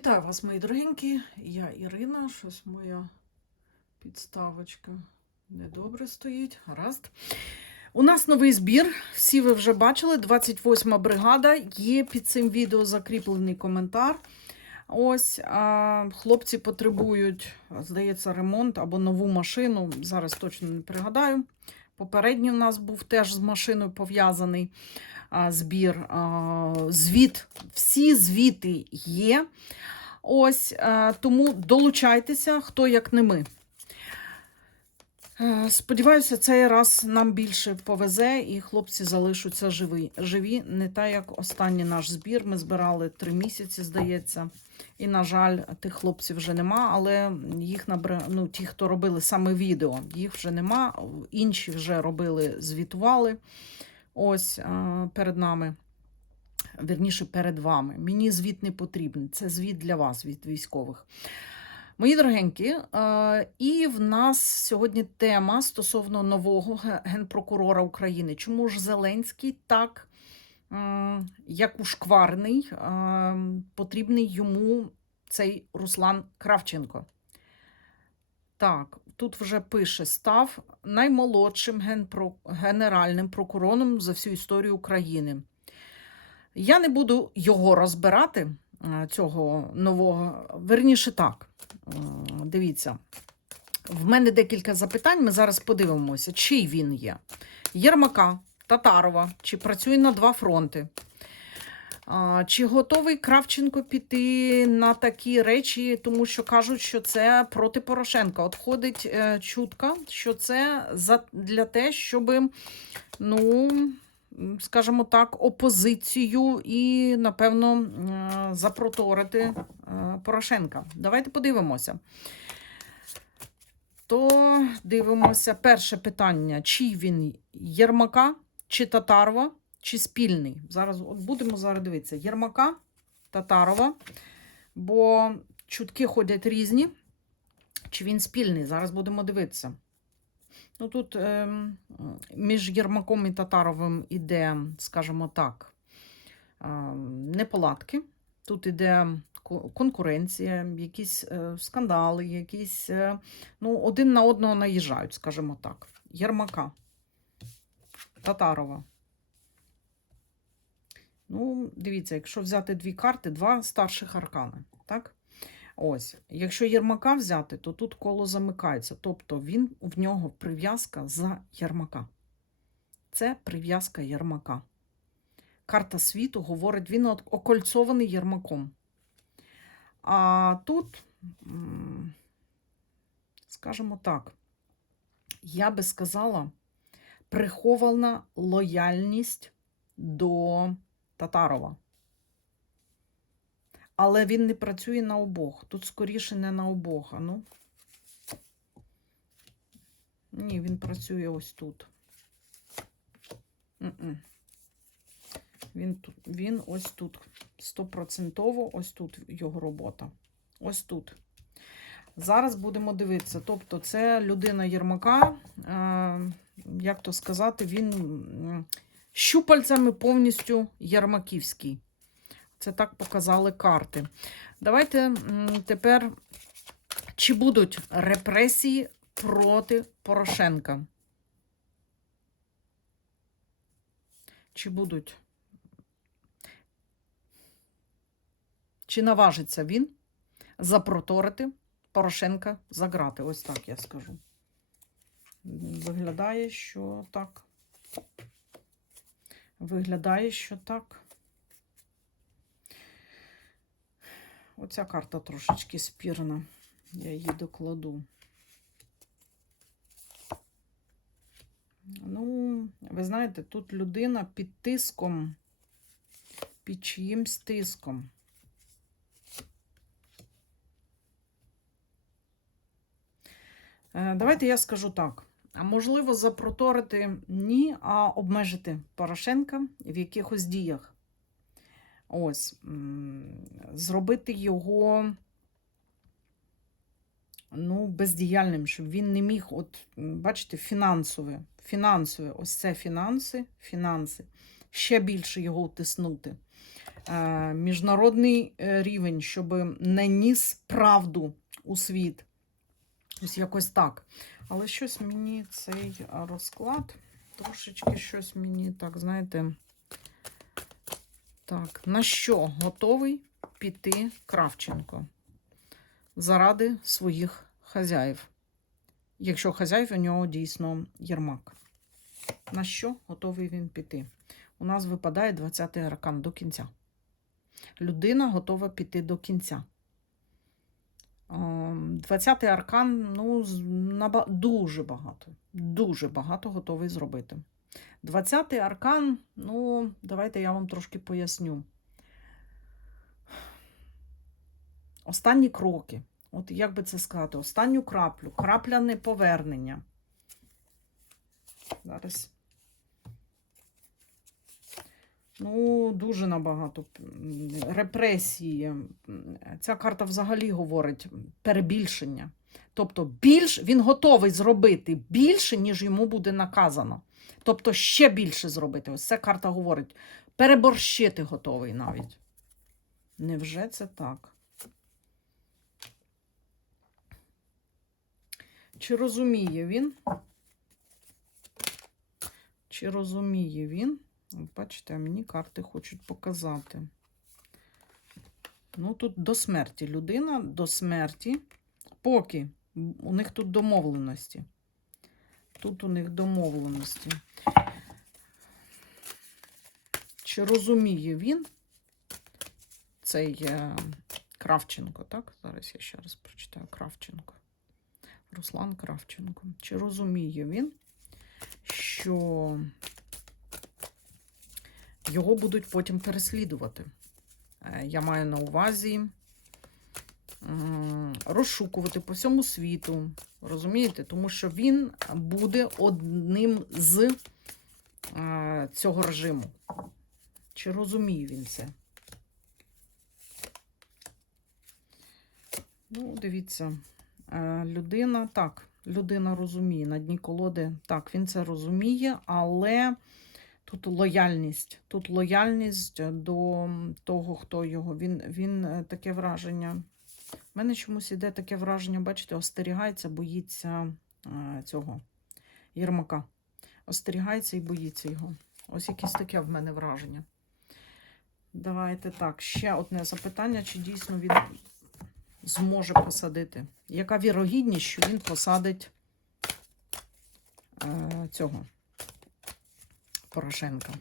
Вітаю вас, мої дорогенькі. Я Ірина. Щось моя підставочка недобре стоїть. Гаразд. У нас новий збір. Всі ви вже бачили. 28 бригада. Є під цим відео закріплений коментар. Ось а, хлопці потребують, здається, ремонт або нову машину. Зараз точно не пригадаю. Попередній у нас був теж з машиною пов'язаний збір. Звіт, всі звіти є. Ось е, тому долучайтеся, хто як не ми. Е, Сподіваюся, цей раз нам більше повезе, і хлопці залишаться живі. живі. Не так, як останній наш збір. Ми збирали три місяці, здається. І, на жаль, тих хлопців вже нема, але їх набра... ну, ті, хто робили саме відео, їх вже нема. Інші вже робили, звітували. Ось е, перед нами. Вірніше, перед вами. Мені звіт не потрібен. Це звіт для вас, від військових. Мої дорогенькі, е, і в нас сьогодні тема стосовно нового генпрокурора України. Чому ж Зеленський так, як ушкварний, е, потрібний йому цей Руслан Кравченко? Так, тут вже пише: став наймолодшим генпро... генеральним прокурором за всю історію України. Я не буду його розбирати, цього нового. Верніше так. Дивіться, в мене декілька запитань. Ми зараз подивимося, чий він є. Єрмака, Татарова, чи працює на два фронти. Чи готовий Кравченко піти на такі речі, тому що кажуть, що це проти Порошенка? От ходить е, чутка, що це для те, щоб, ну, скажімо так, опозицію і, напевно, запроторити е, Порошенка. Давайте подивимося. То дивимося перше питання: чий він Єрмака, чи Татарова, чи спільний? Зараз от будемо зараз дивитися: Єрмака, Татарова, бо чутки ходять різні. Чи він спільний? Зараз будемо дивитися. Ну тут ем, між Єрмаком і Татаровим іде, скажімо так, ем, неполадки. Тут іде конкуренція, якісь е, скандали, якісь е, ну, один на одного наїжджають, скажімо так. Єрмака, Татарова. Ну, дивіться, якщо взяти дві карти, два старших аркани, так? Ось, якщо Єрмака взяти, то тут коло замикається. Тобто він в нього прив'язка за Єрмака. Це прив'язка Єрмака. Карта світу говорить, він окольцований Єрмаком. А тут, скажімо так, я би сказала, прихована лояльність до Татарова. Але він не працює на обох. Тут скоріше не на обох. А ну. Ні, він працює ось тут. Він, він ось тут. Стопроцентово ось тут його робота. Ось тут. Зараз будемо дивитися. Тобто, це людина Єрмака, е, як то сказати, він щупальцями повністю єрмаківський. Це так показали карти. Давайте тепер, чи будуть репресії проти Порошенка? Чи будуть? Чи наважиться він запроторити Порошенка за грати? Ось так я скажу. Виглядає, що так. Виглядає, що так. Оця карта трошечки спірна. Я її докладу. Ну, ви знаєте, тут людина під тиском, під чиїмсь тиском. Е, Давайте я скажу так. А можливо, запроторити ні, а обмежити Порошенка в якихось діях. Ось, зробити його ну, бездіяльним, щоб він не міг, от, бачите, фінансове, фінансове, ось це фінанси, фінанси, ще більше його утиснути. е, міжнародний е, рівень, щоб не ніс правду у світ. Ось якось так. Але щось мені цей розклад, трошечки щось мені, так, знаєте, так, на що готовий піти Кравченко? Заради своїх хазяїв. Якщо хазяїв у нього дійсно Єрмак. На що готовий він піти? У нас випадає 20-й аркан до кінця. Людина готова піти до кінця. 20-й аркан ну, дуже багато. Дуже багато готовий зробити. 20-й аркан, ну, давайте я вам трошки поясню. Останні кроки. От як би це сказати, останню краплю, крапляне повернення. Зараз. Ну, дуже набагато репресії. Ця карта взагалі говорить перебільшення. Тобто, більш він готовий зробити більше, ніж йому буде наказано. Тобто, ще більше зробити. Ось ця карта говорить. Переборщити готовий навіть. Невже це так? Чи розуміє він? Чи розуміє він? Бачите, а мені карти хочуть показати. Ну, тут до смерті. Людина до смерті, поки у них тут домовленості. Тут у них домовленості. Чи розуміє він цей е, Кравченко, так? Зараз я ще раз прочитаю Кравченко. Руслан Кравченко. Чи розуміє він, що його будуть потім переслідувати? Е, Я маю на увазі розшукувати по всьому світу. Розумієте? Тому що він буде одним з е, цього режиму. Чи розуміє він це? Ну, дивіться, е, людина, так, людина розуміє на дні колоди. Так, він це розуміє, але тут лояльність. Тут лояльність до того, хто його. Він, він е, таке враження. У мене чомусь іде таке враження, бачите, остерігається, боїться е, цього Єрмака. Остерігається і боїться його. Ось якесь таке в мене враження. Давайте так, ще одне запитання, чи дійсно він зможе посадити? Яка вірогідність, що він посадить е, цього Порошенка?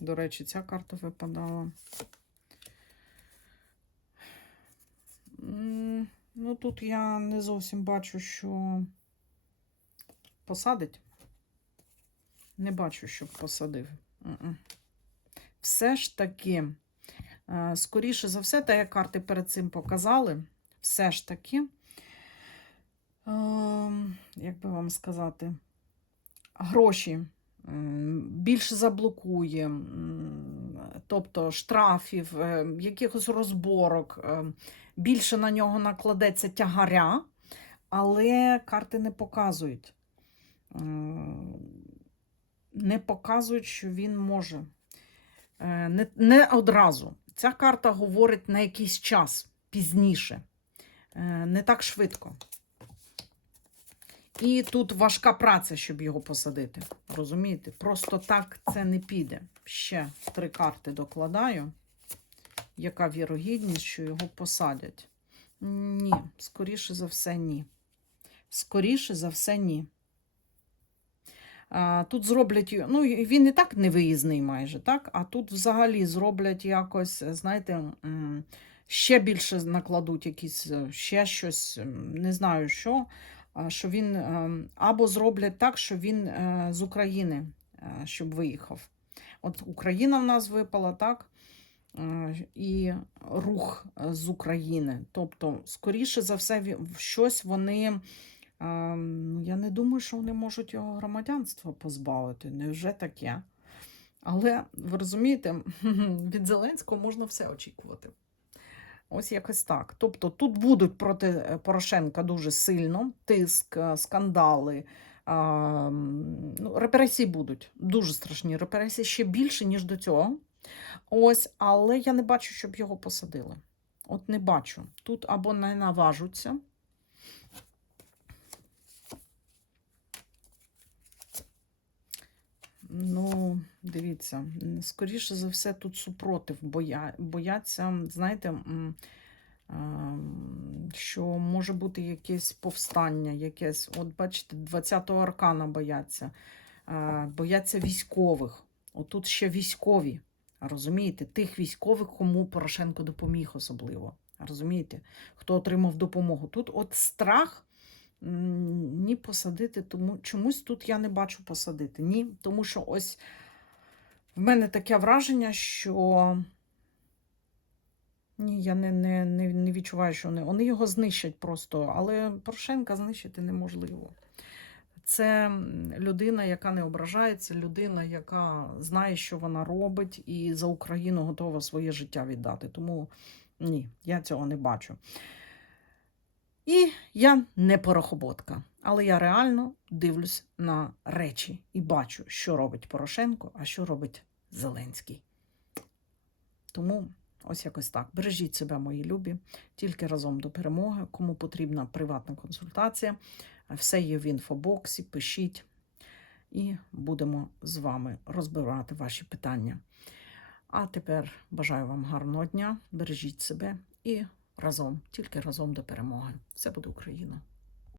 До речі, ця карта випадала. Ну, тут я не зовсім бачу, що посадить. Не бачу, щоб посадив. Все ж таки, е, скоріше за все, та як карти перед цим показали, все ж таки, ем, як би вам сказати, гроші більше заблокує, тобто штрафів, е, якихось розборок, е, більше на нього накладеться тягаря, але карти не показують. Не показують, що він може. Е, Не, не одразу. Ця карта говорить на якийсь час пізніше, Е, не так швидко. І тут важка праця, щоб його посадити. Розумієте? Просто так це не піде. Ще три карти докладаю. Яка вірогідність, що його посадять? Ні, скоріше за все, ні. Скоріше за все, ні. Тут зроблять, ну він і так не виїзний майже, так? А тут взагалі зроблять якось, знаєте, ще більше накладуть якісь, е, ще щось, не знаю що, що він ем, або зроблять так, що він е, з України, е, щоб виїхав. От Україна в нас випала, так? Е, І рух е, з України. Тобто, скоріше за все, щось вони. Я не думаю, що вони можуть його громадянства позбавити. Невже таке? Але ви розумієте, від Зеленського можна все очікувати. Ось якось так. Тобто тут будуть проти е, Порошенка дуже сильно тиск, е, скандали. Ну, репресії будуть дуже страшні репресії ще більше, ніж до цього. Ось, але я не бачу, щоб його посадили. От не бачу. Тут або не наважуться. Ну, дивіться, скоріше за все, тут супротив боя... бояться, знаєте, що може бути якесь повстання, якесь, от бачите, 20-го аркана бояться, бояться військових. Отут ще військові. Розумієте, тих військових, кому Порошенко допоміг особливо. Розумієте, хто отримав допомогу. Тут от страх ні посадити, тому чомусь тут я не бачу посадити. Ні, тому що ось в мене таке враження, що ні, я не, не, не, не відчуваю, що вони, вони його знищать просто, але Порошенка знищити неможливо. Це людина, яка не ображається, людина, яка знає, що вона робить, і за Україну готова своє життя віддати. Тому ні, я цього не бачу. І я не порохоботка, але я реально дивлюсь на речі і бачу, що робить Порошенко, а що робить Зеленський. Тому ось якось так. Бережіть себе, мої любі, тільки разом до перемоги. Кому потрібна приватна консультація, все є в інфобоксі, пишіть, і будемо з вами розбирати ваші питання. А тепер бажаю вам гарного дня, бережіть себе і разом, тільки разом до перемоги. Все буде Україна!